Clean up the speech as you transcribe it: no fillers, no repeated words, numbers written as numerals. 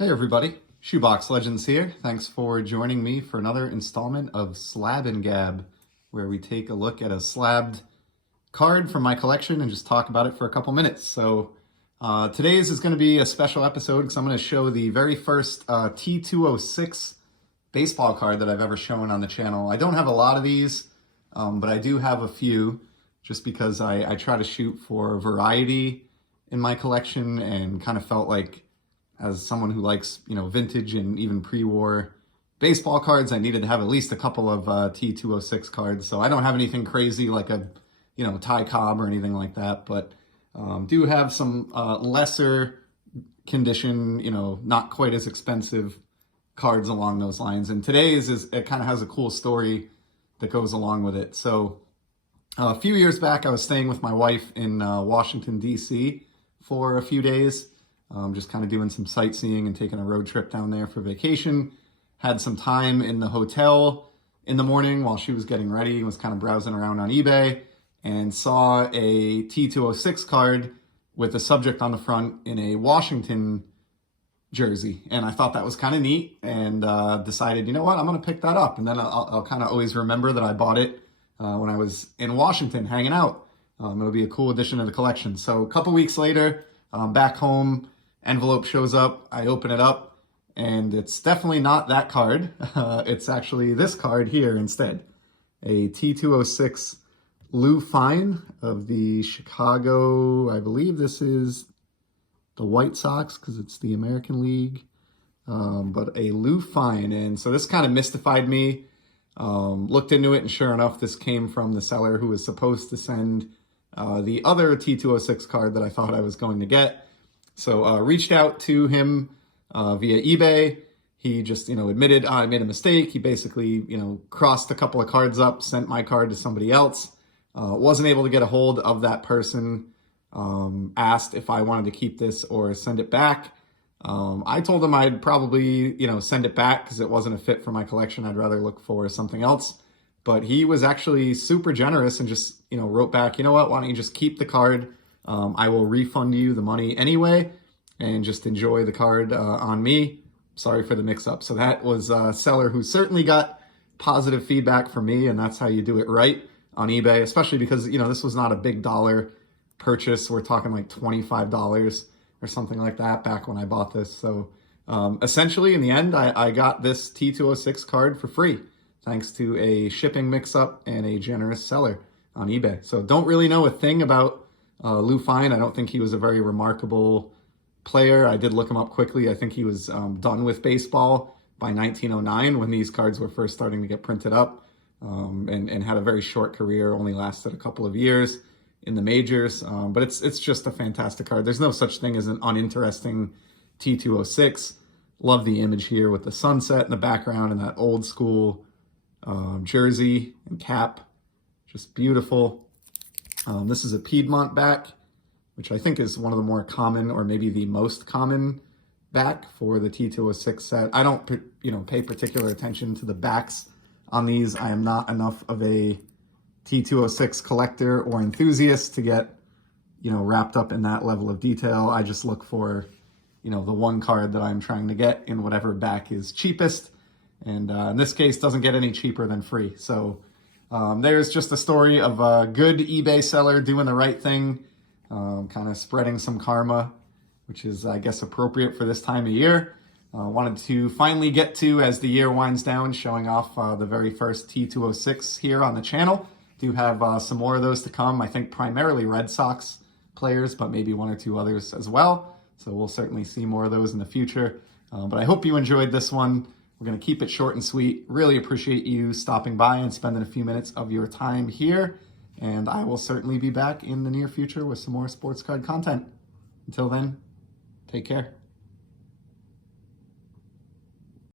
Hey everybody, Shoebox Legends here. Thanks for joining me for another installment of Slab and Gab, where we take a look at a slabbed card from my collection and just talk about it for a couple minutes. So today's is going to be a special episode because I'm going to show the very first T206 baseball card that I've ever shown on the channel. I don't have a lot of these, but I do have a few just because I try to shoot for variety in my collection and kind of felt like as someone who likes, vintage and even pre-war baseball cards, I needed to have at least a couple of T206 cards. So I don't have anything crazy like a, Ty Cobb or anything like that, but do have some lesser condition, not quite as expensive cards along those lines. And today's it kind of has a cool story that goes along with it. So a few years back, I was staying with my wife in Washington, D.C. for a few days. Just kind of doing some sightseeing and taking a road trip down there for vacation. Had some time in the hotel in the morning while she was getting ready, was kind of browsing around on eBay and saw a T206 card with a subject on the front in a Washington jersey. And I thought that was kind of neat and decided, you know what, I'm going to pick that up. And then I'll kind of always remember that I bought it when I was in Washington hanging out. It'll be a cool addition to the collection. So a couple weeks later, back home, envelope shows up, I open it up, and it's definitely not that card. It's actually this card here instead. A T206 Lou Fine of the Chicago, I believe this is the White Sox because it's the American League, but a Lou Fine. And so this kind of mystified me. Looked into it, and sure enough, this came from the seller who was supposed to send the other T206 card that I thought I was going to get. So reached out to him via eBay. He just, admitted I made a mistake. He basically, crossed a couple of cards up, sent my card to somebody else. Wasn't able to get a hold of that person. Asked if I wanted to keep this or send it back. I told him I'd probably, send it back because it wasn't a fit for my collection. I'd rather look for something else. But he was actually super generous and just, wrote back, you know what, why don't you just keep the card? I will refund you the money anyway and just enjoy the card on me. Sorry for the mix-up. So that was a seller who certainly got positive feedback from me, and that's how you do it right on eBay, especially because, this was not a big dollar purchase. We're talking like $25 or something like that back when I bought this. So essentially, in the end, I got this T206 card for free, thanks to a shipping mix-up and a generous seller on eBay. So don't really know a thing about Lou Fine. I don't think he was a very remarkable player. I did look him up quickly. I think he was done with baseball by 1909 when these cards were first starting to get printed up, and had a very short career, only lasted a couple of years in the majors. But it's just a fantastic card. There's no such thing as an uninteresting T206. Love the image here with the sunset in the background and that old school jersey and cap. Just beautiful. This is a Piedmont back, which I think is one of the more common, or maybe the most common back for the T206 set. I don't, pay particular attention to the backs on these. I am not enough of a T206 collector or enthusiast to get, wrapped up in that level of detail. I just look for, the one card that I'm trying to get in whatever back is cheapest. And in this case, doesn't get any cheaper than free. So there's just a story of a good eBay seller doing the right thing, kind of spreading some karma, which is, I guess, appropriate for this time of year. Wanted to finally get to, as the year winds down, showing off the very first T206 here on the channel. Do have some more of those to come. I think primarily Red Sox players, but maybe one or two others as well. So we'll certainly see more of those in the future. But I hope you enjoyed this one. We're going to keep it short and sweet. Really appreciate you stopping by and spending a few minutes of your time here. And I will certainly be back in the near future with some more sports card content. Until then, take care.